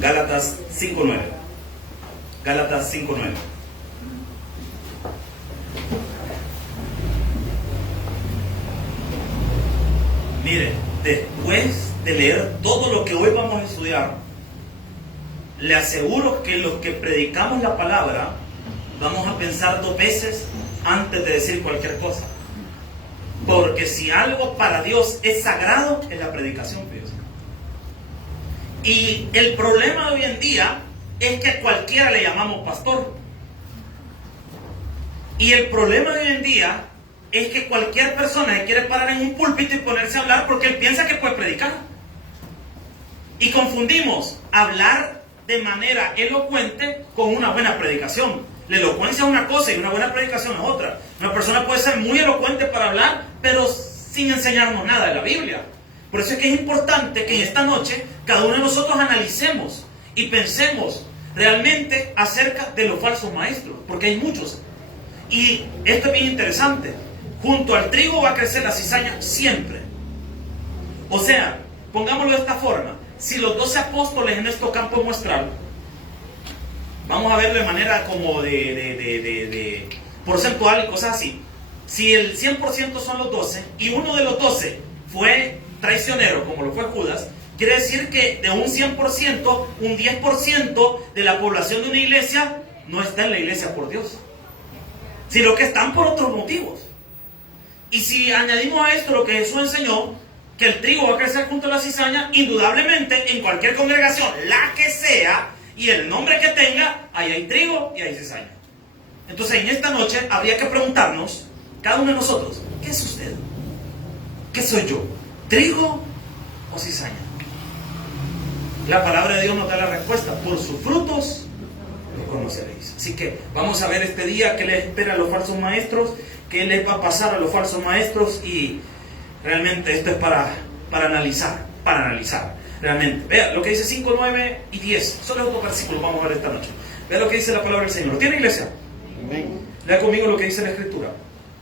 Gálatas 5:9. Gálatas 5:9. Mire, después de leer todo lo que hoy vamos a estudiar, le aseguro que los que predicamos la palabra vamos a pensar 2 veces antes de decir cualquier cosa. Porque si algo para Dios es sagrado, es la predicación, fíjense. Y el problema de hoy en día es que a cualquiera le llamamos pastor. Y el problema de hoy en día es que cualquier persona que quiere parar en un púlpito y ponerse a hablar porque él piensa que puede predicar. Y confundimos hablar de manera elocuente con una buena predicación. La elocuencia es una cosa y una buena predicación es otra. Una persona puede ser muy elocuente para hablar, pero sin enseñarnos nada de la Biblia. Por eso es que es importante que en esta noche cada uno de nosotros analicemos y pensemos realmente acerca de los falsos maestros, porque hay muchos. Y esto es bien interesante. Junto al trigo va a crecer la cizaña siempre. O sea, pongámoslo de esta forma. Si los 12 apóstoles en este campo muestral, vamos a verlo de manera como de porcentual y cosas así. Si el 100% son los 12 y uno de los 12 fue traicionero, como lo fue Judas, quiere decir que de un 100%, un 10% de la población de una iglesia no está en la iglesia por Dios, sino que están por otros motivos. Y si añadimos a esto lo que Jesús enseñó, que el trigo va a crecer junto a la cizaña, indudablemente en cualquier congregación, la que sea, y el nombre que tenga, ahí hay trigo y hay cizaña. Entonces en esta noche habría que preguntarnos, cada uno de nosotros, ¿qué es usted? ¿Qué soy yo? ¿Trigo o cizaña? La palabra de Dios nos da la respuesta: por sus frutos los conoceréis. Así que vamos a ver este día qué les espera a los falsos maestros, qué les va a pasar a los falsos maestros, y realmente esto es para analizar, realmente. Vea lo que dice 5, 9 y 10. Solo otro versículo vamos a ver esta noche. Vea lo que dice la palabra del Señor. ¿Tiene, iglesia? Amén. Lea conmigo lo que dice la Escritura.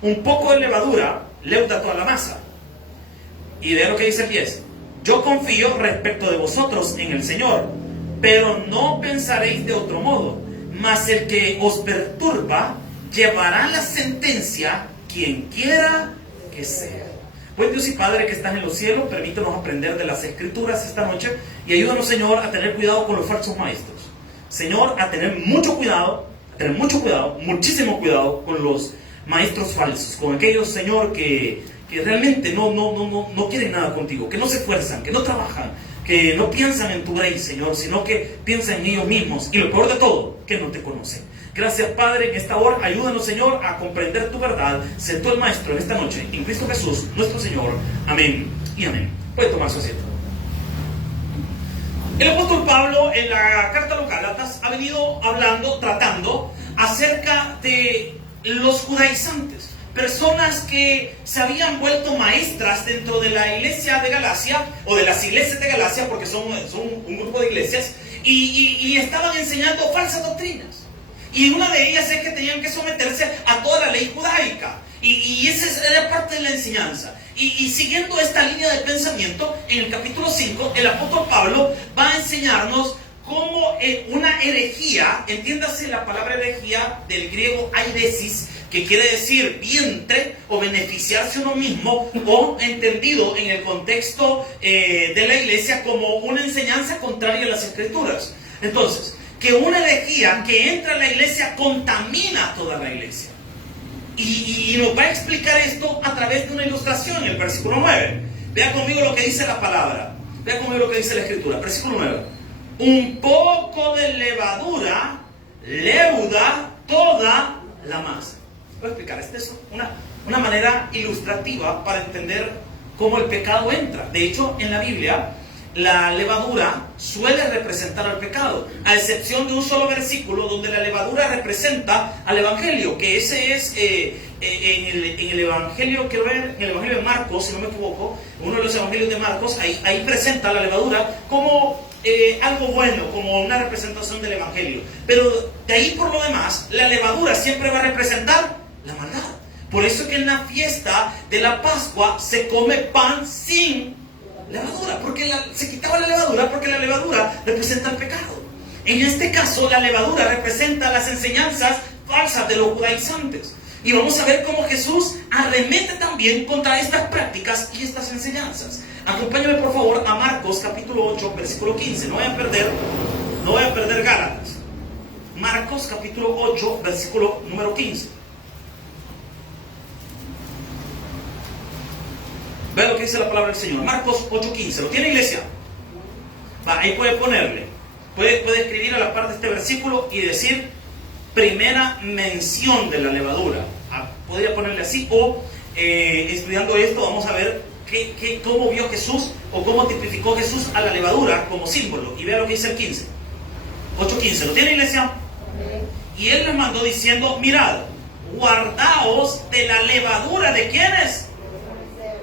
Un poco de levadura leuda toda la masa. Y vea lo que dice el 10. Yo confío respecto de vosotros en el Señor, pero no pensaréis de otro modo. Mas el que os perturba llevará la sentencia, quien quiera que sea. Pues Dios y Padre que estás en los cielos, permítanos aprender de las Escrituras esta noche y ayúdanos, Señor, a tener cuidado con los falsos maestros. Señor, a tener mucho cuidado, muchísimo cuidado con los maestros falsos, con aquellos, Señor, que realmente no quieren nada contigo, que no se esfuerzan, que no trabajan, que no piensan en tu gracia, Señor, sino que piensan en ellos mismos, y lo peor de todo, que no te conocen. Gracias, Padre, en esta hora ayúdanos, Señor, a comprender tu verdad. Sé tú el Maestro en esta noche, en Cristo Jesús, nuestro Señor. Amén y amén. Puede tomar su asiento. El apóstol Pablo, en la carta a los Gálatas, ha venido tratando acerca de los judaizantes, personas que se habían vuelto maestras dentro de la iglesia de Galacia, o de las iglesias de Galacia, porque son un grupo de iglesias, y estaban enseñando falsas doctrinas. Y una de ellas es que tenían que someterse a toda la ley judaica. Y esa era parte de la enseñanza. Y siguiendo esta línea de pensamiento, en el capítulo 5, el apóstol Pablo va a enseñarnos cómo una herejía, entiéndase la palabra herejía del griego airesis, que quiere decir vientre o beneficiarse uno mismo, o entendido en el contexto de la iglesia como una enseñanza contraria a las Escrituras. Entonces, que una herejía que entra en la iglesia contamina a toda la iglesia. Y nos va a explicar esto a través de una ilustración en el versículo 9. Vea conmigo lo que dice la palabra. Vea conmigo lo que dice la Escritura. Versículo 9. Un poco de levadura leuda toda la masa. Voy a explicar. Esta es una manera ilustrativa para entender cómo el pecado entra. De hecho, en la Biblia, la levadura suele representar al pecado, a excepción de un solo versículo donde la levadura representa al Evangelio, que ese es en el Evangelio, quiero ver, en el Evangelio de Marcos, si no me equivoco, uno de los Evangelios de Marcos, ahí presenta la levadura como algo bueno, como una representación del Evangelio. Pero de ahí por lo demás, la levadura siempre va a representar la maldad. Por eso que en la fiesta de la Pascua se come pan sin levadura, porque se quitaba la levadura porque la levadura representa el pecado. En este caso, la levadura representa las enseñanzas falsas de los judaizantes. Y vamos a ver cómo Jesús arremete también contra estas prácticas y estas enseñanzas. Acompáñame por favor a Marcos capítulo 8, versículo 15. No voy a perder Gálatas. Marcos capítulo 8, versículo número 15. Vea lo que dice la palabra del Señor. Marcos 8, 15. ¿Lo tiene, iglesia? Ahí puede ponerle. Puede escribir a la parte de este versículo y decir primera mención de la levadura. Podría ponerle así, o estudiando esto vamos a ver cómo vio Jesús o cómo tipificó Jesús a la levadura como símbolo. Y vea lo que dice el 15. 8:15. ¿Lo tiene, iglesia? Y él les mandó diciendo: mirad, guardaos de la levadura de ¿quiénes?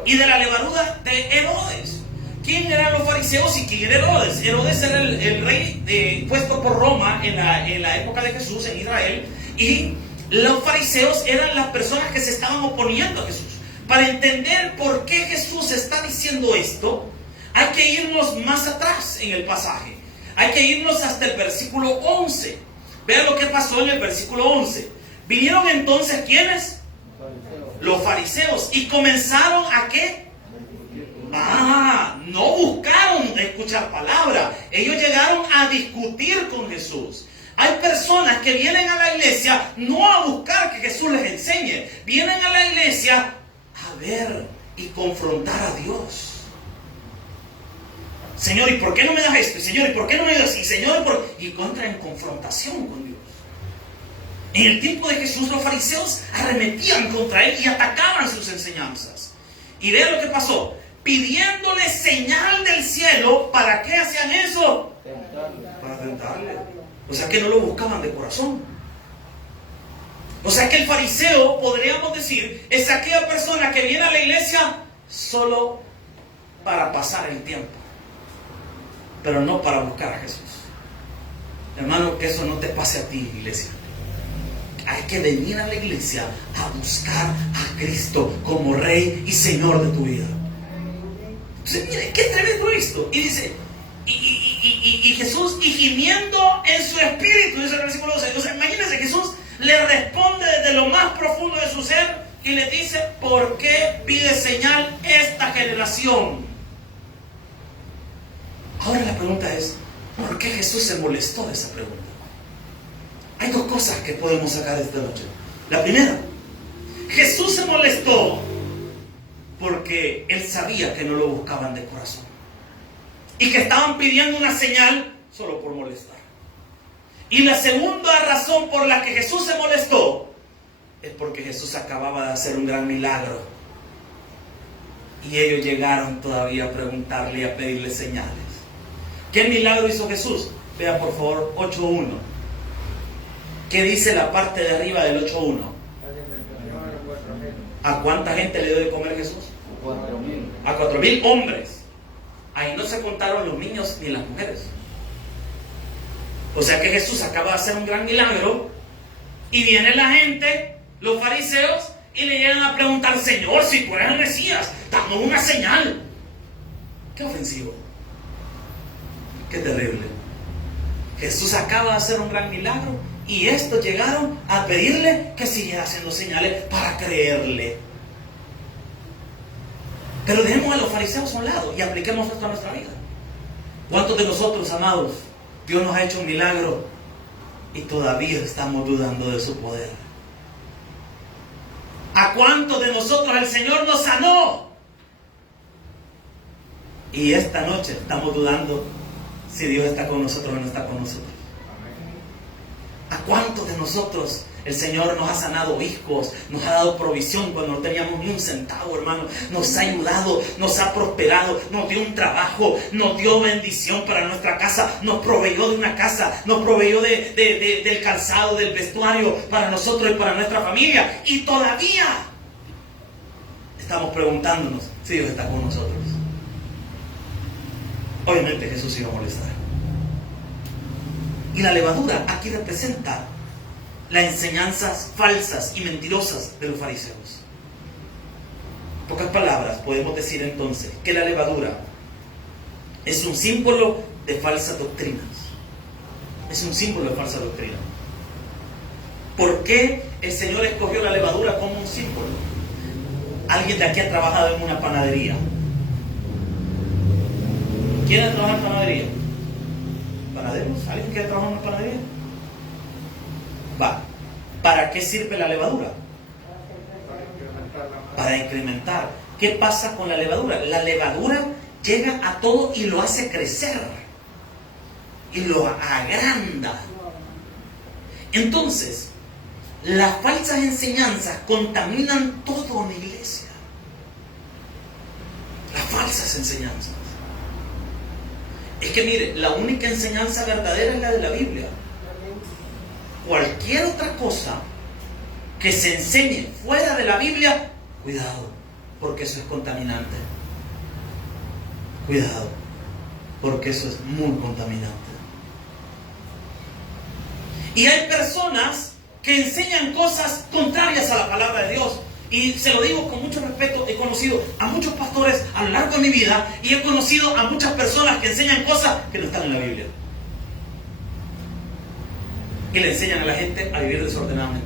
Y de la levadura de Herodes. ¿Quién eran los fariseos y quién era Herodes? Herodes era el rey puesto por Roma en la época de Jesús en Israel, y los fariseos eran las personas que se estaban oponiendo a Jesús. Para entender por qué Jesús está diciendo esto, hay que irnos más atrás en el pasaje. Hay que irnos hasta el versículo 11. Vean lo que pasó en el versículo 11. Vinieron entonces ¿quiénes? Los fariseos. Y comenzaron a ¿qué? No buscaron escuchar palabra. Ellos llegaron a discutir con Jesús. Hay personas que vienen a la iglesia no a buscar que Jesús les enseñe. Vienen a la iglesia a ver y confrontar a Dios. Señor, ¿y por qué no me das esto? Y Señor, ¿y por qué no me das así? Señor, y contra en confrontación con Dios. En el tiempo de Jesús, los fariseos arremetían contra él y atacaban sus enseñanzas. Y vean lo que pasó. Pidiéndole señal del cielo. ¿Para qué hacían eso? Para tentarle. O sea que no lo buscaban de corazón. O sea que el fariseo, podríamos decir, es aquella persona que viene a la iglesia solo para pasar el tiempo, pero no para buscar a Jesús. Hermano, que eso no te pase a ti, iglesia. Hay que venir a la iglesia a buscar a Cristo como Rey y Señor de tu vida. Entonces, mire, qué tremendo esto. Y dice, y Jesús, y gimiendo en su espíritu, dice el versículo 12. Entonces, imagínense, Jesús le responde desde lo más profundo de su ser y le dice: ¿por qué pide señal esta generación? Ahora la pregunta es, ¿por qué Jesús se molestó de esa pregunta? Hay dos cosas que podemos sacar esta noche. La primera, Jesús se molestó porque él sabía que no lo buscaban de corazón y que estaban pidiendo una señal solo por molestar. Y la segunda razón por la que Jesús se molestó es porque Jesús acababa de hacer un gran milagro y ellos llegaron todavía a preguntarle y a pedirle señales. ¿Qué milagro hizo Jesús? Vea por favor 8.1. ¿Qué dice la parte de arriba del 8.1? ¿A cuánta gente le dio de comer Jesús? A 4.000 hombres. Ahí no se contaron los niños ni las mujeres. O sea que Jesús acaba de hacer un gran milagro y viene la gente, los fariseos, y le llegan a preguntar: Señor, si tú eres el Mesías, danos una señal. Qué ofensivo. Qué terrible. Jesús acaba de hacer un gran milagro y estos llegaron a pedirle que siguiera haciendo señales para creerle. Pero dejemos a los fariseos a un lado y apliquemos esto a nuestra vida. ¿Cuántos de nosotros, amados, Dios nos ha hecho un milagro y todavía estamos dudando de su poder? ¿A cuántos de nosotros el Señor nos sanó y esta noche estamos dudando si Dios está con nosotros o no está con nosotros? ¿A cuántos de nosotros el Señor nos ha sanado hijos, nos ha dado provisión cuando no teníamos ni un centavo, hermano? Nos ha ayudado, nos ha prosperado, nos dio un trabajo, nos dio bendición para nuestra casa, nos proveyó de una casa, nos proveyó del calzado, del vestuario para nosotros y para nuestra familia. Y todavía estamos preguntándonos si Dios está con nosotros. Obviamente Jesús iba a molestar. Y la levadura aquí representa las enseñanzas falsas y mentirosas de los fariseos. En pocas palabras, podemos decir entonces que la levadura Es un símbolo de falsas doctrinas. Es un símbolo de falsa doctrina. ¿Por qué el Señor escogió la levadura como un símbolo? Alguien de aquí ha trabajado en una panadería. ¿Quién ha trabajado en panadería? ¿Panaderos? ¿Alguien que ha trabajado en una panadería? Va. ¿Para qué sirve la levadura? Para incrementar. ¿Qué pasa con la levadura? La levadura llega a todo y lo hace crecer. Y lo agranda. Entonces, las falsas enseñanzas contaminan toda una iglesia. Las falsas enseñanzas. Es que mire, la única enseñanza verdadera es la de la Biblia. Cualquier otra cosa que se enseñe fuera de la Biblia, cuidado, porque eso es contaminante. Cuidado, porque eso es muy contaminante. Y hay personas que enseñan cosas contrarias a la palabra de Dios. Y se lo digo con mucho respeto, he conocido a muchos pastores a lo largo de mi vida y he conocido a muchas personas que enseñan cosas que no están en la Biblia. Y le enseñan a la gente a vivir desordenadamente.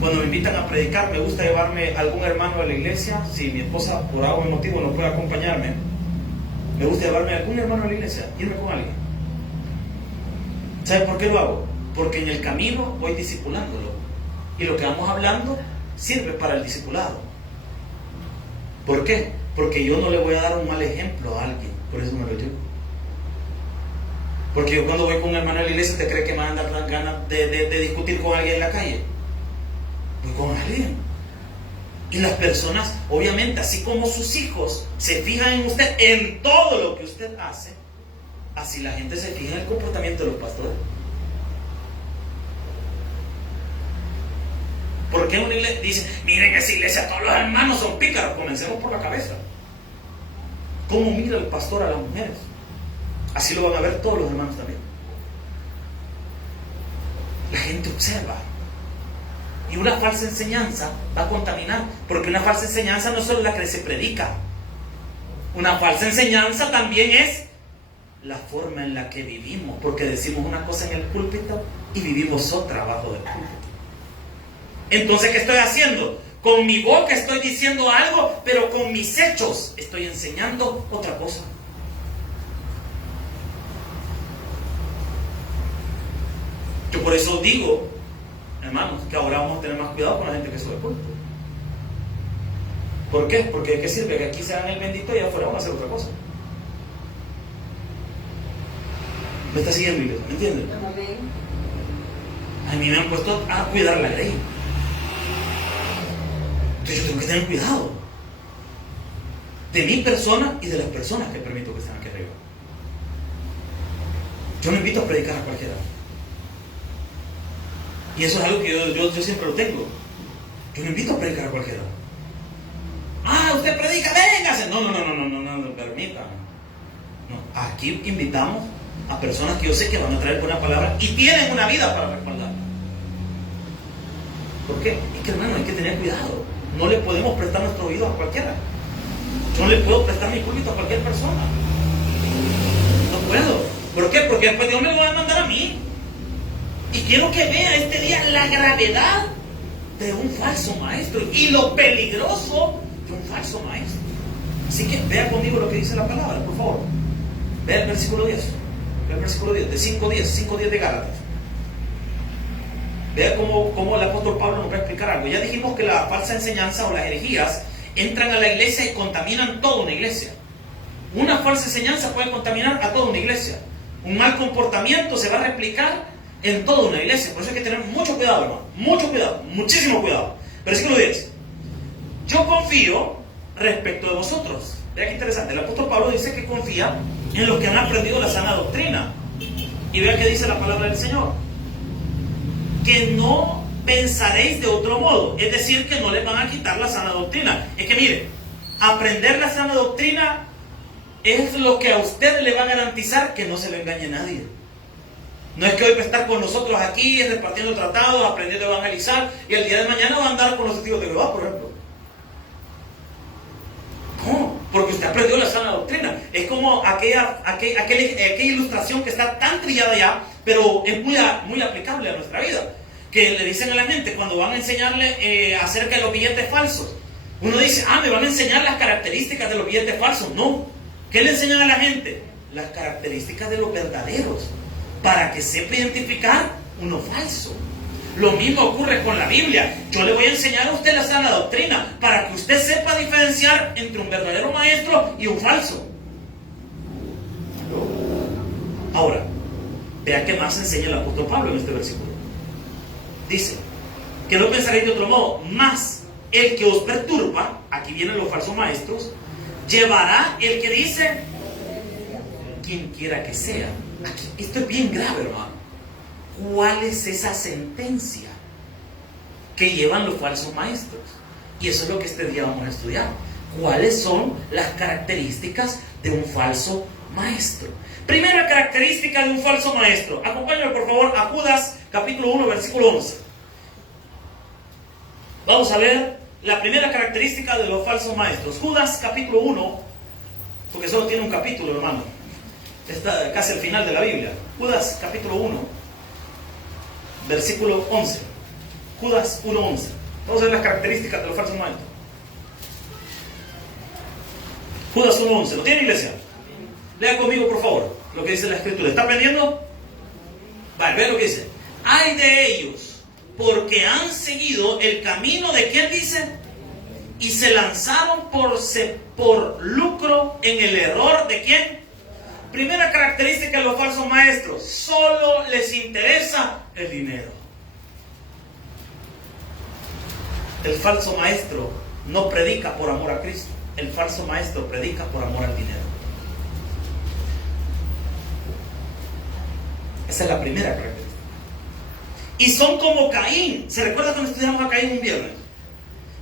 Cuando me invitan a predicar, me gusta llevarme a algún hermano de la iglesia. Si mi esposa por algún motivo no puede acompañarme, me gusta llevarme a algún hermano de la iglesia, irme con alguien. ¿Sabe por qué lo hago? Porque en el camino voy discipulándolo. Y lo que vamos hablando sirve para el discipulado. ¿Por qué? Porque yo no le voy a dar un mal ejemplo a alguien. Por eso me lo llevo. Porque yo cuando voy con un hermano de la iglesia, ¿te cree que me van a dar ganas de discutir con alguien en la calle? Voy con alguien. Y las personas, obviamente, así como sus hijos se fijan en usted, en todo lo que usted hace, así la gente se fija en el comportamiento de los pastores. ¿Por qué una iglesia dice, miren esa iglesia, todos los hermanos son pícaros? Comencemos por la cabeza. ¿Cómo mira el pastor a las mujeres? Así lo van a ver todos los hermanos también. La gente observa. Y una falsa enseñanza va a contaminar. Porque una falsa enseñanza no es solo la que se predica. Una falsa enseñanza también es la forma en la que vivimos. Porque decimos una cosa en el púlpito y vivimos otra abajo del púlpito. Entonces, ¿qué estoy haciendo? Con mi boca estoy diciendo algo, pero con mis hechos estoy enseñando otra cosa. Yo por eso digo, hermanos, que ahora vamos a tener más cuidado con la gente que sube el púlpito. ¿Por qué? Porque ¿de qué sirve? Que aquí se hagan el bendito y afuera van a hacer otra cosa. ¿Me está siguiendo, iglesia? ¿Me entienden? A mí me han puesto a cuidar la ley. Entonces yo tengo que tener cuidado de mi persona y de las personas que permito que estén aquí arriba. Yo no invito a predicar a cualquiera. Y eso es algo que yo siempre lo tengo. Yo no invito a predicar a cualquiera. Ah, usted predica, véngase. No, permítame. No, aquí invitamos a personas que yo sé que van a traer buena palabra y tienen una vida para respaldar. ¿Por qué? Es que, hermano, hay que tener cuidado. No le podemos prestar nuestro oído a cualquiera. Yo no le puedo prestar mi púlpito a cualquier persona. No puedo. ¿Por qué? Porque después Dios me lo va a mandar a mí. Y quiero que vea este día la gravedad de un falso maestro y lo peligroso de un falso maestro. Así que vea conmigo lo que dice la palabra, por favor. Vea el versículo 10. Vea el versículo 10, de 5:10 de Gálatas. Vea cómo el apóstol Pablo nos va a explicar algo. Ya dijimos que la falsa enseñanza o las herejías entran a la iglesia y contaminan toda una iglesia. Una falsa enseñanza puede contaminar a toda una iglesia. Un mal comportamiento se va a replicar en toda una iglesia. Por eso hay que tener mucho cuidado, hermano. Mucho cuidado, muchísimo cuidado. Versículo 10. Yo confío respecto de vosotros. Vea qué interesante. El apóstol Pablo dice que confía en los que han aprendido la sana doctrina. Y vea qué dice la palabra del Señor. Que no pensaréis de otro modo. Es decir, que no les van a quitar la sana doctrina. Es que mire, aprender la sana doctrina es lo que a usted le va a garantizar que no se le engañe a nadie. No es que hoy va a estar con nosotros aquí repartiendo tratados, aprendiendo a evangelizar y el día de mañana va a andar con los testigos de Jehová, por ejemplo. No. Porque usted aprendió la sana doctrina. Es como aquella ilustración que está tan trillada ya, pero es muy aplicable a nuestra vida. Que le dicen a la gente cuando van a enseñarle acerca de los billetes falsos. Uno dice, me van a enseñar las características de los billetes falsos. No. ¿Qué le enseñan a la gente? Las características de los verdaderos. Para que sepa identificar uno falso. Lo mismo ocurre con la Biblia. Yo le voy a enseñar a usted la sana doctrina para que usted sepa diferenciar entre un verdadero maestro y un falso. Ahora, vea qué más enseña el apóstol Pablo en este versículo. Dice, que no pensaréis de otro modo, más el que os perturba, aquí vienen los falsos maestros, llevará el que dice, quien quiera que sea. Aquí, esto es bien grave, hermano. ¿Cuál es esa sentencia que llevan los falsos maestros? Y eso es lo que este día vamos a estudiar. ¿Cuáles son las características de un falso maestro? Primera característica de un falso maestro. Acompáñame por favor a Judas capítulo 1 versículo 11. Vamos a ver la primera característica de los falsos maestros. Judas capítulo 1, porque solo tiene un capítulo, hermano. Está casi al final de la Biblia. Judas capítulo 1 versículo 11. Judas 1:11. Vamos a ver las características de los falsos maestros. Judas 1:11. ¿Lo tiene, iglesia? Lea conmigo, por favor, lo que dice la Escritura. ¿Está aprendiendo? Vale, ve lo que dice. Ay de ellos, porque han seguido el camino de ¿quién dice? Y se lanzaron por lucro en el error de ¿quién? Primera característica de los falsos maestros. Solo les interesa el dinero. El falso maestro no predica por amor a Cristo. El falso maestro predica por amor al dinero. Esa es la primera característica. Y son como Caín. ¿Se recuerda cuando estudiamos a Caín un viernes?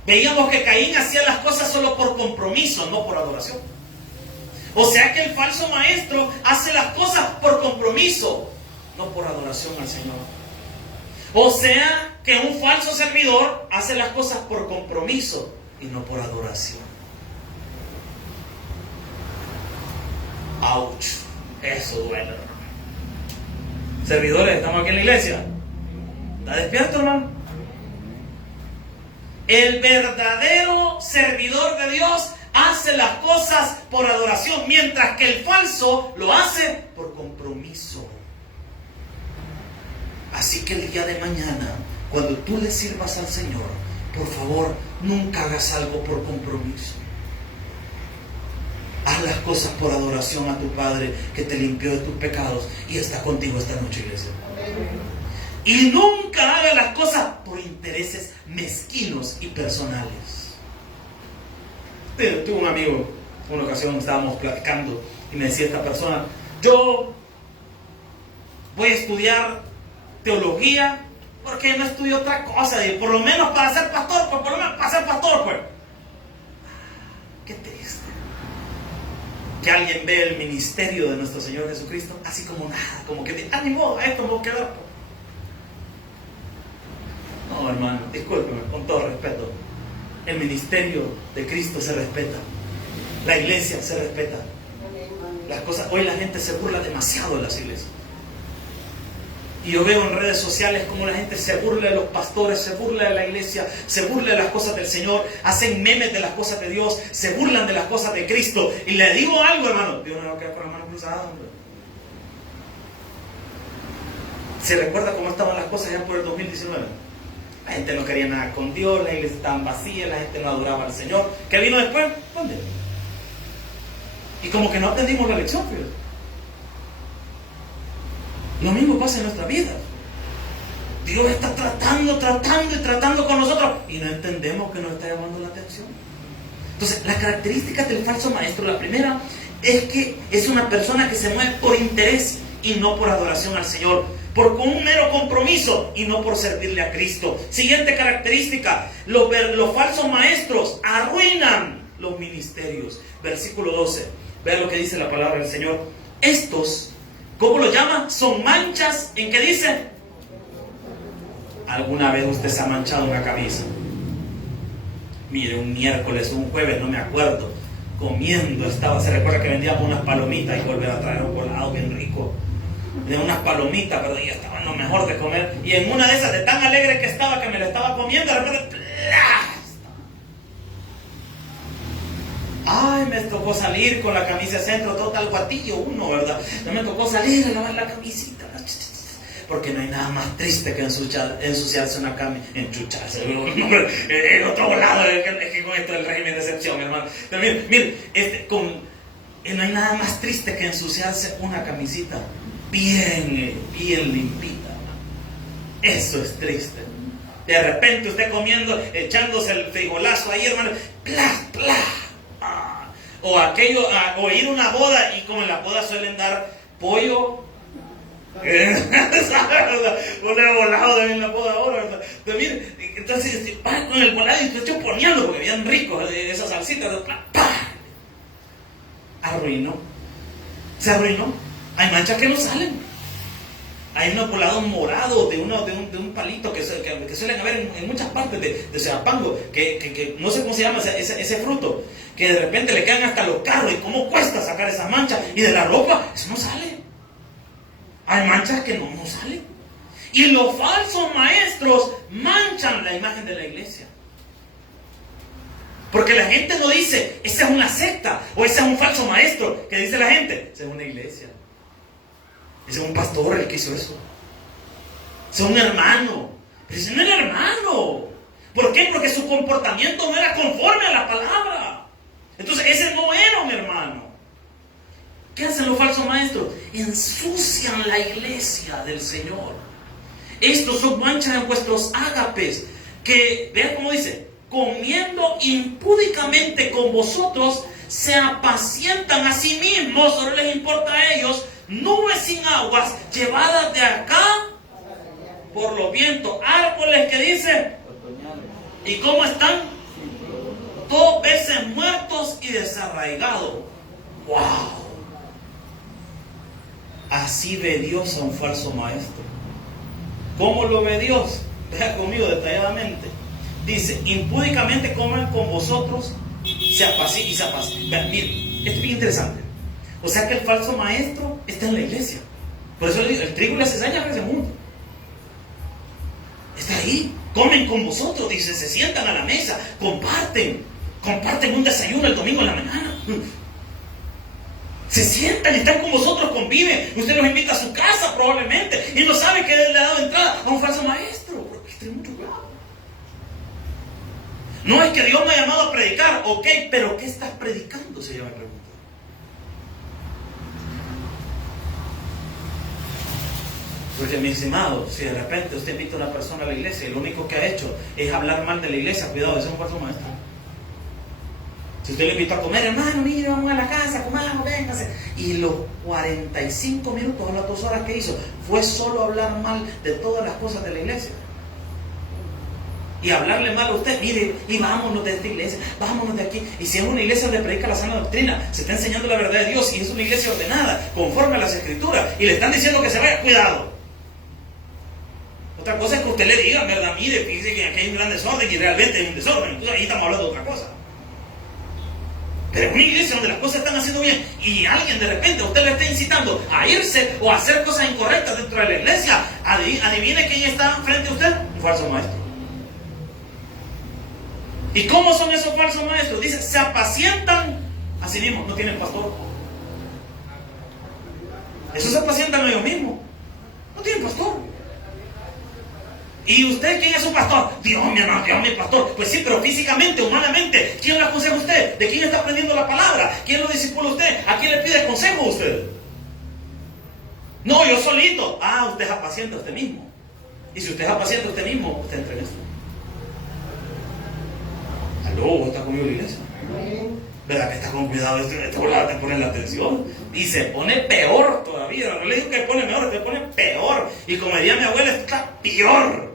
Veíamos que Caín hacía las cosas solo por compromiso, no por adoración. O sea que el falso maestro hace las cosas por compromiso, no por adoración al Señor. O sea que un falso servidor hace las cosas por compromiso y no por adoración. ¡Auch! Eso duele, hermano. Servidores, estamos aquí en la iglesia. ¿Está despierto, hermano? El verdadero servidor de Dios hace las cosas por adoración, mientras que el falso lo hace por compromiso. Así que el día de mañana, cuando tú le sirvas al Señor, por favor, nunca hagas algo por compromiso. Haz las cosas por adoración a tu Padre que te limpió de tus pecados y está contigo esta noche, iglesia. Y nunca hagas las cosas por intereses mezquinos y personales. Tuve un amigo, una ocasión estábamos platicando y me decía esta persona, yo voy a estudiar teología porque no estudio otra cosa, y por lo menos para ser pastor, pues por lo menos para ser pastor, pues. Qué triste que alguien ve el ministerio de nuestro Señor Jesucristo así como nada, como que ni modo, a esto me voy a quedar. No, hermano, discúlpeme, con todo respeto. El ministerio de Cristo se respeta. La iglesia se respeta. Las cosas, hoy la gente se burla demasiado de las iglesias. Y yo veo en redes sociales como la gente se burla de los pastores, se burla de la iglesia, se burla de las cosas del Señor, hacen memes de las cosas de Dios, se burlan de las cosas de Cristo. Y le digo algo, hermano, Dios no va a quedar con la mano cruzada, hombre. ¿Se recuerda cómo estaban las cosas ya por el 2019? La gente no quería nada con Dios, las iglesias estaban vacías, la gente no adoraba al Señor. ¿Qué vino después? ¿Dónde? Y como que no aprendimos la lección, fíjate. Lo mismo pasa en nuestra vida. Dios está tratando con nosotros y no entendemos que nos está llamando la atención. Entonces, las características del falso maestro, la primera es que es una persona que se mueve por interés y no por adoración al Señor, por un mero compromiso y no por servirle a Cristo. Siguiente característica, los falsos maestros arruinan los ministerios. Versículo 12, vean lo que dice la palabra del Señor. Estos, ¿cómo lo llama? Son manchas, ¿en qué dice? ¿Alguna vez usted se ha manchado una camisa? Mire, un miércoles o un jueves, no me acuerdo, comiendo estaba. Se recuerda que vendíamos unas palomitas y volver a traer un volado bien rico. De unas palomitas, pero ya estaban lo mejor de comer. Y en una de esas, de tan alegre que estaba, que me la estaba comiendo, de repente, ¡plá! Ay, me tocó salir con la camisa de centro, todo tal guatillo uno, ¿verdad? No me tocó salir a lavar la camisita. Porque no hay nada más triste que ensuciarse una camisa, enchucharse, en otro lado, es que con esto del régimen de excepción, hermano. Pero mire, no hay nada más triste que ensuciarse una camisita bien limpita, hermano. Eso es triste. De repente usted comiendo, echándose el frijolazo ahí, hermano, ¡plá, plá! O ir a una boda, y como en la boda suelen dar pollo, un volado en la boda ahora, ¿verdad? Entonces va con el volado y estoy chuponeando porque bien rico esas salsitas, se arruinó. Hay manchas que no salen. Hay unos volados morados de un palito que suelen haber en muchas partes de Soyapango, que no sé cómo se llama ese fruto, que de repente le quedan hasta los carros, y cómo cuesta sacar esas manchas, y de la ropa, eso no sale. Hay manchas que no salen. Y los falsos maestros manchan la imagen de la iglesia. Porque la gente no dice, esa es una secta, o ese es un falso maestro. ¿Qué dice la gente? Esa es una iglesia. Ese es un pastor el que hizo eso. Ese es un hermano. Pero ese no era hermano. ¿Por qué? Porque su comportamiento no era conforme a la palabra. Entonces ese no era un hermano. ¿Qué hacen los falsos maestros? Ensucian la iglesia del Señor. Estos son manchas en vuestros ágapes, que, vean cómo dice, comiendo impúdicamente con vosotros, se apacientan a sí mismos, solo les importa a ellos, nubes sin aguas, llevadas de acá por los vientos, árboles que dice, ¿y cómo están? 2 veces muertos y desarraigados. ¡Wow! Así ve Dios a un falso maestro. ¿Cómo lo ve Dios? Vea conmigo detalladamente. Dice, impúdicamente comen con vosotros, se apacientan y se apacientan. Miren, esto es bien interesante. O sea que el falso maestro está en la iglesia. Por eso le digo, el trigo y la cizaña crecen juntos. Está ahí, comen con vosotros, dice, se sientan a la mesa, comparten un desayuno el domingo en la mañana. Se sientan, están con vosotros, conviven. Usted los invita a su casa probablemente y no sabe que le ha dado entrada a un falso maestro. Porque tiene mucho cuidado. No es que Dios me ha llamado a predicar, ok, pero ¿qué estás predicando? Se llama la pregunta. Porque, mi estimado, si de repente usted invita a una persona a la iglesia y lo único que ha hecho es hablar mal de la iglesia, cuidado, ese es un falso maestro. Si usted le invitó a comer, hermano, mire, vamos a la casa, comamos, véngase. Y los 45 minutos o las 2 horas que hizo fue solo hablar mal de todas las cosas de la iglesia. Y hablarle mal a usted, mire, y vámonos de esta iglesia, vámonos de aquí. Y si es una iglesia donde predica la sana doctrina, se está enseñando la verdad de Dios y es una iglesia ordenada, conforme a las escrituras, y le están diciendo que se vaya, cuidado. Otra cosa es que usted le diga, verdad, mire, fíjese que aquí hay un gran desorden y realmente hay un desorden. Entonces ahí estamos hablando de otra cosa. Pero en una iglesia donde las cosas están haciendo bien y alguien de repente a usted le está incitando a irse o a hacer cosas incorrectas dentro de la iglesia, adivine quién está frente a usted, un falso maestro. ¿Y cómo son esos falsos maestros? Dice, se apacientan a sí mismos, no tienen pastor. Esos se apacientan a ellos mismos, no tienen pastor. ¿Y usted quién es su pastor? Dios, mi hermano, Dios, mi pastor. Pues sí, pero físicamente, humanamente, ¿quién le aconseja a usted? ¿De quién está aprendiendo la palabra? ¿Quién lo discipula a usted? ¿A quién le pide consejo a usted? No, yo solito. Ah, usted es apaciente a usted mismo. Y si usted es apaciente a usted mismo, usted entra en esto. ¿Aló? ¿Está conmigo en la iglesia? ¿Verdad que está con cuidado? Esta volada te pone la atención. Y se pone peor todavía. No le digo que pone mejor, se pone peor. Y como diría mi abuela, está peor.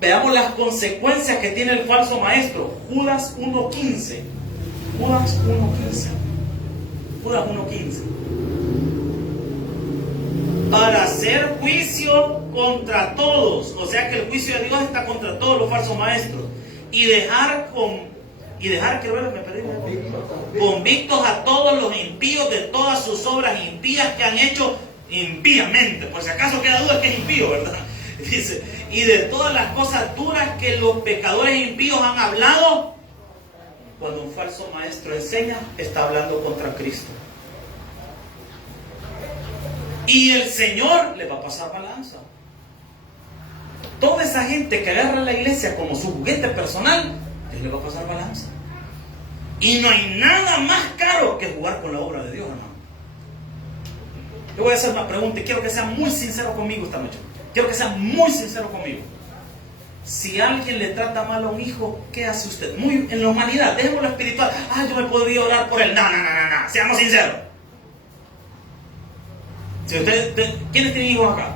Veamos las consecuencias que tiene el falso maestro. Judas 1.15. Judas 1.15. Judas 1.15. Para hacer juicio contra todos. O sea que el juicio de Dios está contra todos los falsos maestros. Y dejar y dejar que me perdí. Convictos a todos los impíos de todas sus obras impías que han hecho impíamente. Por si acaso queda duda que es impío, ¿verdad? Dice, y de todas las cosas duras que los pecadores impíos han hablado. Cuando un falso maestro enseña, está hablando contra Cristo. Y el Señor le va a pasar balanza. Toda esa gente que agarra la iglesia como su juguete personal, Él le va a pasar balanza. Y no hay nada más caro que jugar con la obra de Dios, hermano. Yo voy a hacer una pregunta y quiero que sea muy sincero conmigo esta noche. Quiero que sea muy sincero conmigo. Si alguien le trata mal a un hijo, ¿qué hace usted? Muy en la humanidad, dejemos lo espiritual. Yo me podría orar por él. No. Seamos sinceros. Si ¿quiénes tienen hijos acá?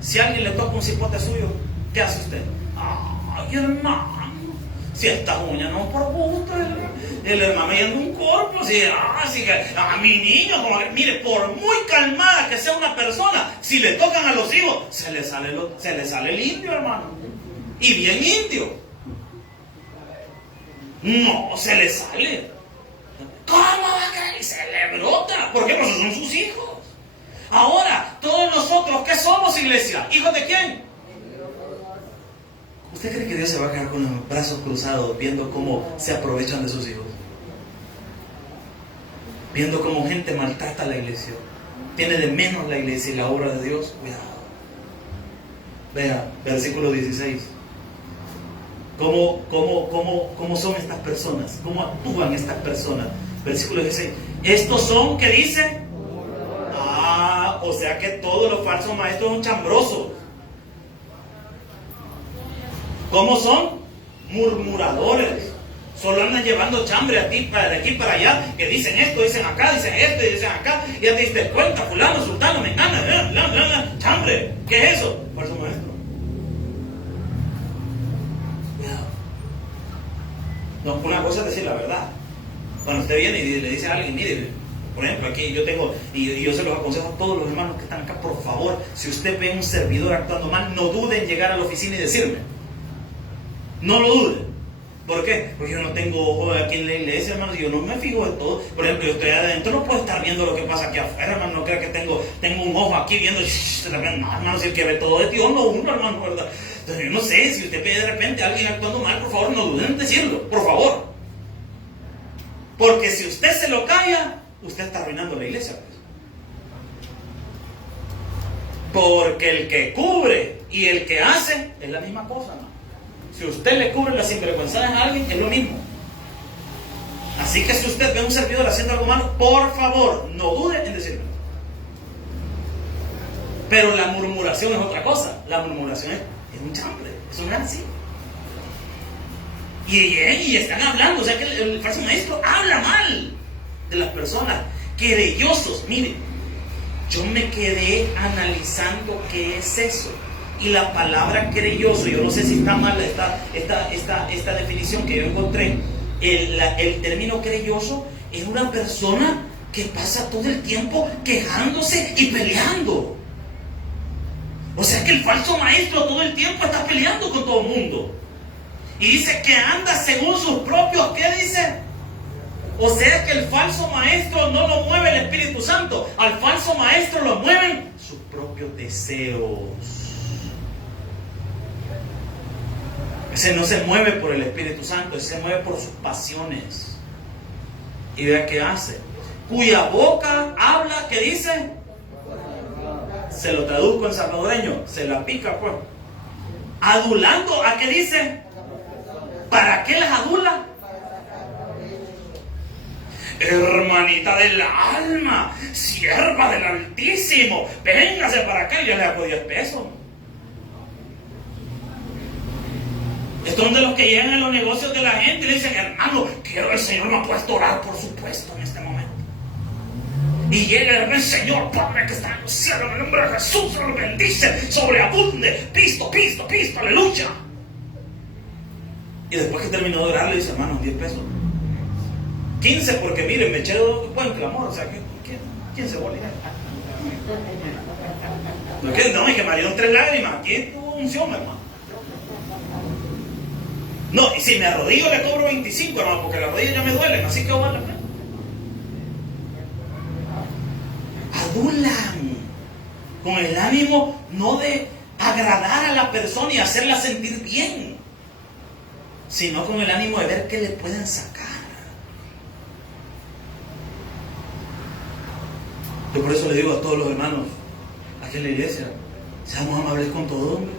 Si alguien le toca un cipote suyo, ¿qué hace usted? Ay, hermano, si esta uña no por gusto, el hermano yendo un cuerpo, así que a mi niño, mire, por muy calmada que sea una persona, si le tocan a los hijos, se le sale el indio, hermano. Y bien indio. No, se le sale. ¿Cómo va a caer? Se le brota. ¿Por qué? Porque son sus hijos. Ahora, todos nosotros, ¿qué somos, iglesia? ¿Hijos de quién? ¿Usted cree que Dios se va a quedar con los brazos cruzados viendo cómo se aprovechan de sus hijos? Viendo cómo gente maltrata a la iglesia. Tiene de menos la iglesia y la obra de Dios. Cuidado. Vea, versículo 16. ¿Cómo son estas personas? ¿Cómo actúan estas personas? Versículo 16. Estos son, ¿qué dice? O sea que todos los falsos maestros son chambrosos. ¿Cómo son? Murmuradores. Solo andan llevando chambre de aquí para allá, que dicen esto, dicen acá, dicen esto y dicen acá. Y ya te diste cuenta, fulano, sultano, mengana, chambre. ¿Qué es eso? Falso maestro. No, una cosa es decir la verdad. Cuando usted viene y le dice a alguien, mire, por ejemplo, aquí yo tengo, y yo se los aconsejo a todos los hermanos que están acá, por favor, si usted ve a un servidor actuando mal, no duden en llegar a la oficina y decirme. No lo duden. ¿Por qué? Porque yo no tengo ojo aquí en la iglesia, hermano, yo no me fijo de todo. Por ejemplo, yo estoy adentro, no puedo estar viendo lo que pasa aquí afuera, hermano, no creo que tengo un ojo aquí viendo, no, hermano, si el que ve todo de Dios, no uno, hermano, ¿verdad? Entonces, yo no sé, si usted ve de repente a alguien actuando mal, por favor, no duden en decirlo, por favor. Porque si usted se lo calla, usted está arruinando la iglesia. Porque el que cubre y el que hace es la misma cosa, ¿no? Si usted le cubre las sinvergüenzas a alguien, es lo mismo. Así que si usted ve a un servidor haciendo algo malo, por favor, no dude en decirlo. Pero la murmuración es otra cosa. La murmuración es un chambre, es un así. Y están hablando, o sea que el falso maestro habla mal de las personas, querellosos. Mire, yo me quedé analizando qué es eso. Y la palabra querelloso, yo no sé si está mal esta definición que yo encontré. El término querelloso es una persona que pasa todo el tiempo quejándose y peleando. O sea que el falso maestro todo el tiempo está peleando con todo el mundo. Y dice que anda según sus propios, ¿qué dice? O sea que el falso maestro no lo mueve el Espíritu Santo. Al falso maestro lo mueven sus propios deseos. Ese no se mueve por el Espíritu Santo, ese se mueve por sus pasiones. Y vea qué hace. Cuya boca habla, ¿qué dice? Se lo traduzco en salvadoreño, se la pica pues. Adulando, ¿a qué dice? ¿Para qué las adula? Hermanita del alma, sierva del Altísimo, véngase para acá, yo le hago 10 pesos. Estos son de los que llegan en los negocios de la gente y le dicen, hermano, quiero el Señor me ha puesto a orar por su puesto en este momento. Y llega el Señor, Padre que está en los cielos, en el nombre de Jesús, lo bendice, sobreabunde, pisto, aleluya. Y después que terminó de orar, le dice, hermano, 10 pesos. 15, porque miren, me eché buen clamor, o sea, ¿quién se volvió? No, es que me dieron 3 lágrimas, aquí tuvo unción, hermano. No, y si me arrodillo le cobro 25, hermano, porque las rodillas ya me duelen, así que vale la pena. Adulan con el ánimo no de agradar a la persona y hacerla sentir bien, sino con el ánimo de ver qué le pueden sacar. Yo por eso le digo a todos los hermanos aquí en la iglesia, seamos amables con todo hombre.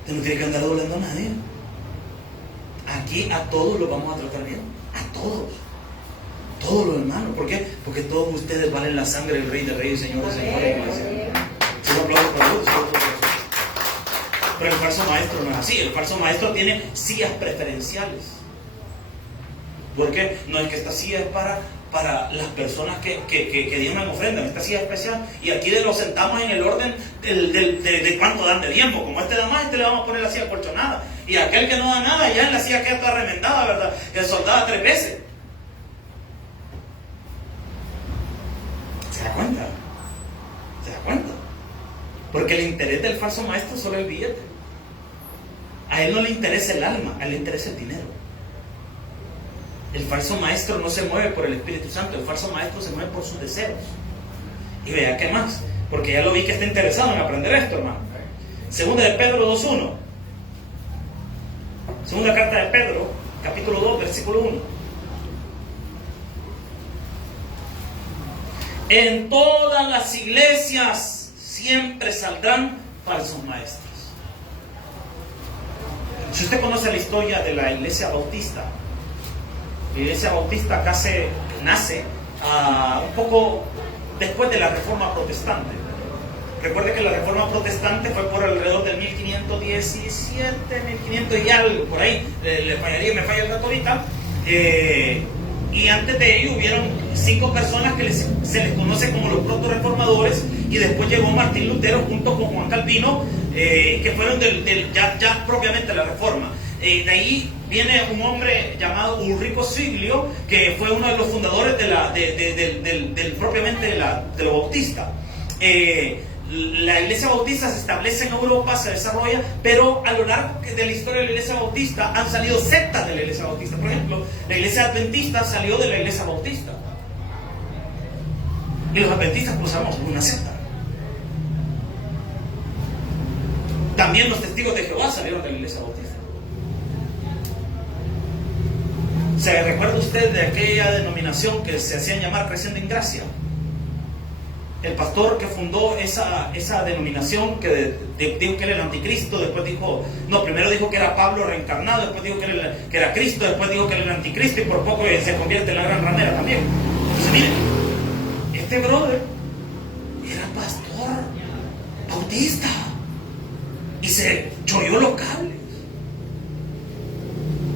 Usted no tiene que andar doblando a nadie. Aquí a todos los vamos a tratar bien. A todos. Todos los hermanos. ¿Por qué? Porque todos ustedes valen la sangre del Rey de Reyes, Señor de Señores. Un aplauso para Dios. Pero el falso maestro no es así. El falso maestro tiene sillas preferenciales. ¿Por qué? No es que esta silla es para las personas que dieron una ofrenda, esta silla especial, y aquí lo sentamos en el orden de cuánto dan de tiempo. Como este da más, este le vamos a poner la silla colchonada, y aquel que no da nada ya en la silla queda toda remendada, ¿verdad? Que soldada 3 veces. ¿Se da cuenta? ¿Se da cuenta? Porque el interés del falso maestro es solo el billete. A él no le interesa el alma, a él le interesa el dinero. El falso maestro no se mueve por el Espíritu Santo, el falso maestro se mueve por sus deseos. Y vea qué más, porque ya lo vi que está interesado en aprender esto, hermano. Segunda de Pedro 2:1. Segunda carta de Pedro, capítulo 2, versículo 1. En todas las iglesias siempre saldrán falsos maestros. Si usted conoce la historia de la iglesia bautista, la iglesia bautista nace un poco después de la Reforma Protestante. Recuerde que la Reforma Protestante fue por alrededor del 1517, 1500 y algo, por ahí, me falla el dato ahorita. Y antes de ello hubieron 5 personas que se les conoce como los proto-reformadores, y después llegó Martín Lutero junto con Juan Calvino, que fueron ya propiamente la Reforma. De ahí viene un hombre llamado Ulrico Zwinglio, que fue uno de los fundadores propiamente de los bautistas. La iglesia bautista se establece en Europa, se desarrolla, pero a lo largo de la historia de la iglesia bautista han salido sectas de la iglesia bautista. Por ejemplo, la iglesia adventista salió de la iglesia bautista, y los adventistas, pues sabemos, una secta. También los testigos de Jehová salieron de la iglesia bautista. ¿Se recuerda usted de aquella denominación que se hacían llamar Creciendo en Gracia? El pastor que fundó esa denominación, que dijo que era el anticristo, después primero dijo que era Pablo reencarnado, después dijo que era Cristo, después dijo que era el anticristo, y por poco se convierte en la gran ramera también. Entonces miren, este brother era pastor bautista y se choreó los cables.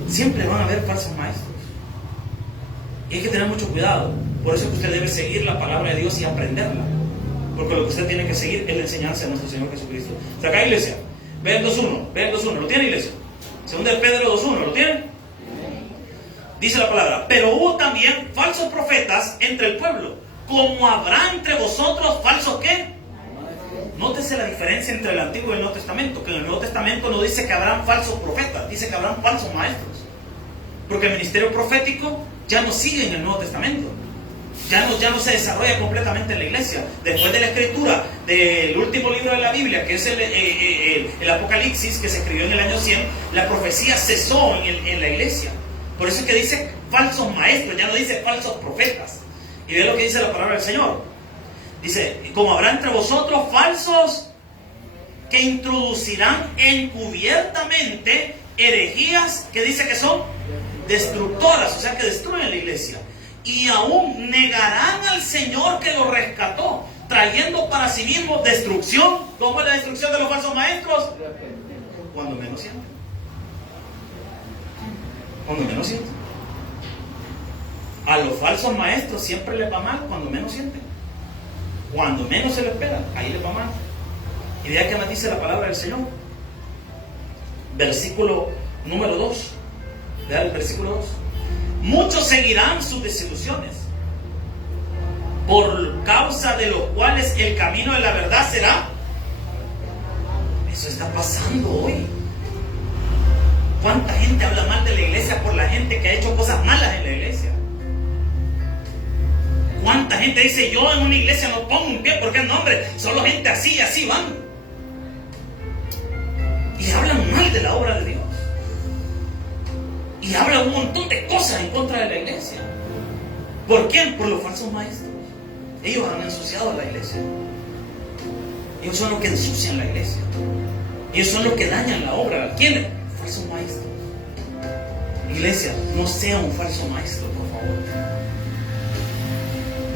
Siempre van a haber falsos maestros, y hay que tener mucho cuidado. Por eso es que usted debe seguir la palabra de Dios y aprenderla, porque lo que usted tiene que seguir es la enseñanza de nuestro Señor Jesucristo. O sea, acá, iglesia, vean 2.1, ¿lo tiene, iglesia? Segunda de Pedro 2.1, ¿lo tienen? Dice la palabra: pero hubo también falsos profetas entre el pueblo, como habrá entre vosotros falsos ¿qué? Nótese la diferencia entre el Antiguo y el Nuevo Testamento, que en el Nuevo Testamento no dice que habrán falsos profetas, dice que habrán falsos maestros, porque el ministerio profético ya no sigue en el Nuevo Testamento, ya no se desarrolla completamente en la iglesia. Después de la escritura del último libro de la Biblia, que es el Apocalipsis, que se escribió en el año 100, la profecía cesó en la iglesia. Por eso es que dice falsos maestros, ya no dice falsos profetas. Y ve lo que dice la palabra del Señor. Dice: como habrá entre vosotros falsos que introducirán encubiertamente herejías, que dice que son destructoras, o sea, que destruyen la iglesia, y aún negarán al Señor que los rescató, trayendo para sí mismos destrucción. ¿Cómo es la destrucción de los falsos maestros? Cuando menos sienten. Cuando menos sienten. A los falsos maestros siempre les va mal cuando menos sienten. Cuando menos se lo esperan, ahí les va mal. Y vea que nos dice la palabra del Señor. Versículo número 2. Vea el versículo 2. Muchos seguirán sus desilusiones, por causa de los cuales el camino de la verdad será. Eso está pasando hoy. ¿Cuánta gente habla mal de la iglesia por la gente que ha hecho cosas malas en la iglesia? ¿Cuánta gente dice, yo en una iglesia no pongo un pie porque no, hombre, solo gente así y así van? Y hablan mal de la obra de Dios. Y hablan un montón de cosas en contra de la iglesia. ¿Por quién? Por los falsos maestros. Ellos han ensuciado la iglesia. Ellos son los que ensucian la iglesia. Ellos son los que dañan la obra. ¿Quiénes? Falsos maestros. Iglesia, no sea un falso maestro, por favor.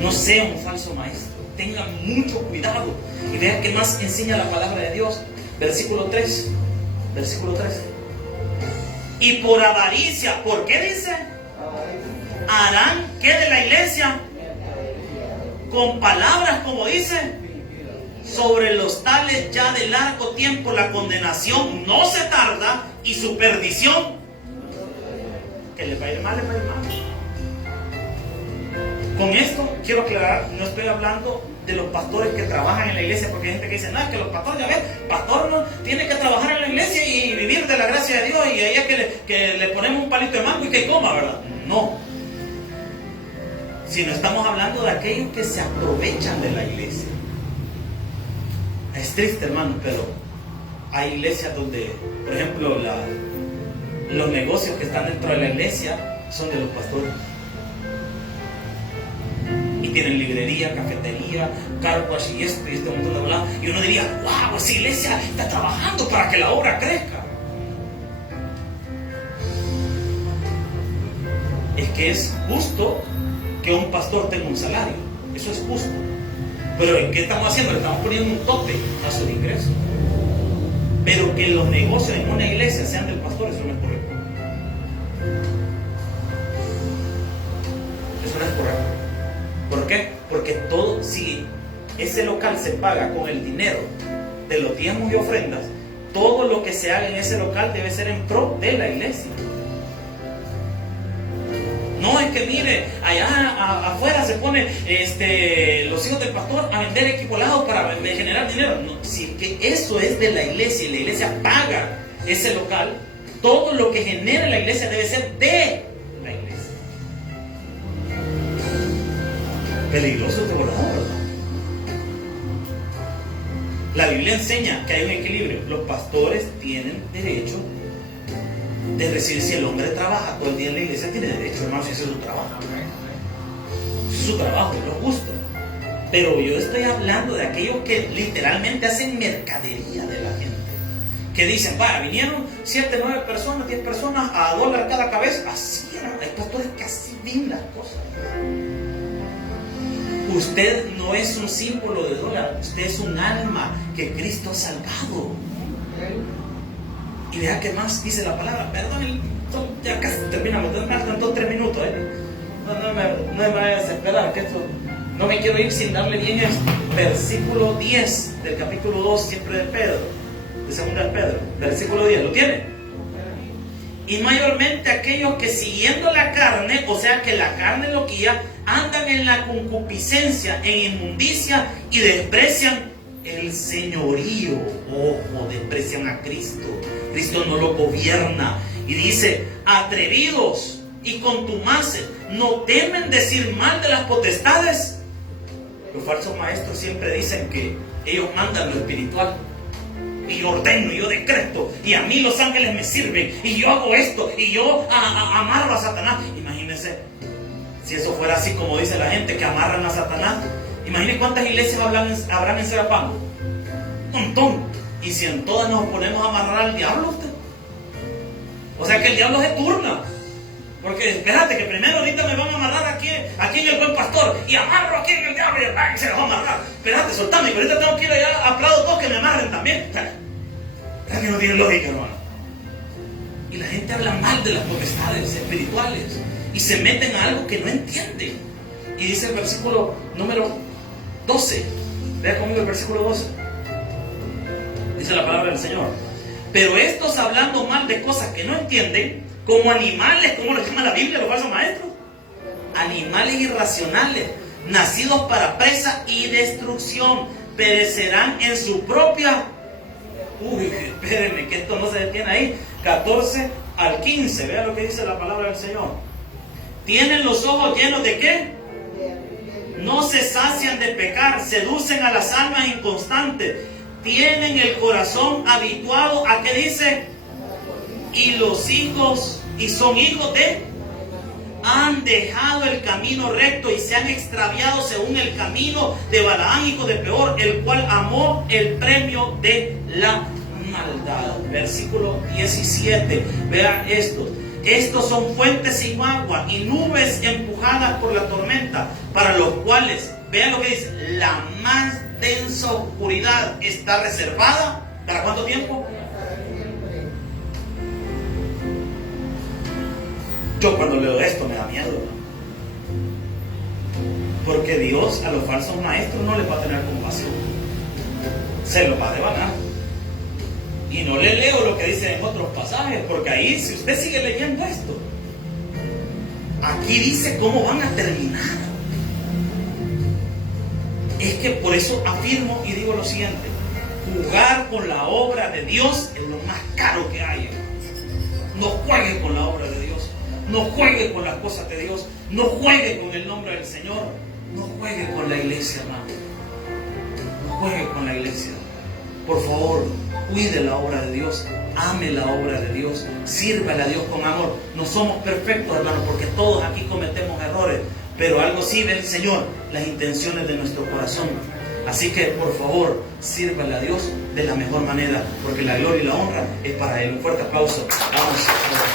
No sea un falso maestro. Tenga mucho cuidado. Y vea qué más enseña la palabra de Dios. Versículo 3. Versículo 3. Y por avaricia, ¿por qué dice? Harán que de la iglesia, con palabras como dice, sobre los tales ya de largo tiempo la condenación no se tarda y su perdición, que les va a ir mal, les va a ir mal. Con esto quiero aclarar, no estoy hablando de los pastores que trabajan en la iglesia, porque hay gente que dice, no, es que los pastores, ya ves, pastor no tiene que trabajar en la iglesia y vivir de la gracia de Dios, y ahí es que le ponemos un palito de mango y que coma, ¿verdad? No. Sino estamos hablando de aquellos que se aprovechan de la iglesia. Es triste, hermano, pero hay iglesias donde, por ejemplo, los negocios que están dentro de la iglesia son de los pastores. Y tienen librería, cafetería, car wash y este montón de bla. Y uno diría, wow, esa iglesia está trabajando para que la obra crezca. Es que es justo que un pastor tenga un salario. Eso es justo. Pero ¿qué estamos haciendo? Le estamos poniendo un tope a sus ingresos. Pero que los negocios en una iglesia sean del pastor, eso no es correcto. Eso no es correcto. ¿Por qué? Porque todo, si ese local se paga con el dinero de los diezmos y ofrendas, todo lo que se haga en ese local debe ser en pro de la iglesia. No es que mire, allá afuera se pone los hijos del pastor a vender equipolados para generar dinero. No, si que eso es de la iglesia y la iglesia paga ese local, todo lo que genera la iglesia debe ser de la iglesia. Peligroso de verdad, ¿verdad? La Biblia enseña que hay un equilibrio. Los pastores tienen derecho de recibir. Si el hombre trabaja todo el día en la iglesia, tiene derecho, hermano, si ese es su trabajo. Ese es su trabajo, es lo justo. Pero yo estoy hablando de aquellos que literalmente hacen mercadería de la gente. Que dicen, vaya, vinieron 7, 9 personas, 10 personas a $1 cada cabeza. Así era. Hay pastores que así ven las cosas. Usted no es un símbolo de dólar, usted es un alma que Cristo ha salvado. Y vea que más dice la palabra. Perdón, ya casi terminamos, me faltan 3 minutos. No me vaya a desesperar, que esto, no me quiero ir sin darle bien el versículo 10 del capítulo 2, siempre de Pedro, de segunda de Pedro, versículo 10, ¿lo tiene? Y mayormente aquellos que siguiendo la carne, o sea que la carne lo guía, andan en la concupiscencia, en inmundicia y desprecian el señorío. Ojo, desprecian a Cristo. Cristo no lo gobierna. Y dice, atrevidos y contumaces, ¿no temen decir mal de las potestades? Los falsos maestros siempre dicen que ellos mandan lo espiritual. Y yo ordeno, y yo decreto, y a mí los ángeles me sirven, y yo hago esto, y yo amarro a Satanás. Imagínense, si eso fuera así como dice la gente, que amarran a Satanás. Imagínense cuántas iglesias habrán en Serapango. Un montón. Y si en todas nos ponemos a amarrar al diablo, usted. O sea que el diablo se turna. Porque espérate que primero ahorita me van a amarrar aquí en el buen pastor, y amarro aquí en el diablo y se los va a amarrar. Espérate, soltame, que ahorita tengo que ir allá a Prado 2 que me amarren también. O sea que no tiene lógica, hermano. Y la gente habla mal de las potestades espirituales y se meten a algo que no entienden. Y dice el versículo número 12. Vea conmigo el versículo 12. Dice la palabra del Señor. Pero estos hablando mal de cosas que no entienden, como animales, ¿cómo lo llama la Biblia, los falsos maestros? Animales irracionales, nacidos para presa y destrucción, perecerán en su propia... Uy, espérenme, que esto no se detiene ahí. 14, al 15. Vea lo que dice la palabra del Señor. Tienen los ojos llenos de ¿qué? No se sacian de pecar, seducen a las almas inconstantes, tienen el corazón habituado a ¿qué dice? Y los hijos, y son hijos de, han dejado el camino recto y se han extraviado según el camino de Balaam, hijo de Peor, el cual amó el premio de la maldad. Versículo 17, vea esto. Estos son fuentes sin agua y nubes empujadas por la tormenta, para los cuales, vean lo que dice, la más densa oscuridad está reservada. ¿Para cuánto tiempo? Yo cuando leo esto me da miedo, porque Dios a los falsos maestros no les va a tener compasión, se los va a devanar. Y no le leo lo que dice en otros pasajes, porque ahí, si usted sigue leyendo esto, aquí dice cómo van a terminar. Es que por eso afirmo y digo lo siguiente: jugar con la obra de Dios es lo más caro que hay. No juegue con la obra de Dios, no juegue con las cosas de Dios, no juegue con el nombre del Señor, no juegue con la iglesia, hermano. No juegue con la iglesia. Por favor, cuide la obra de Dios, ame la obra de Dios, sírvale a Dios con amor. No somos perfectos, hermano, porque todos aquí cometemos errores, pero algo sí ve el Señor, las intenciones de nuestro corazón. Así que, por favor, sírvale a Dios de la mejor manera, porque la gloria y la honra es para Él. Un fuerte aplauso. Vamos.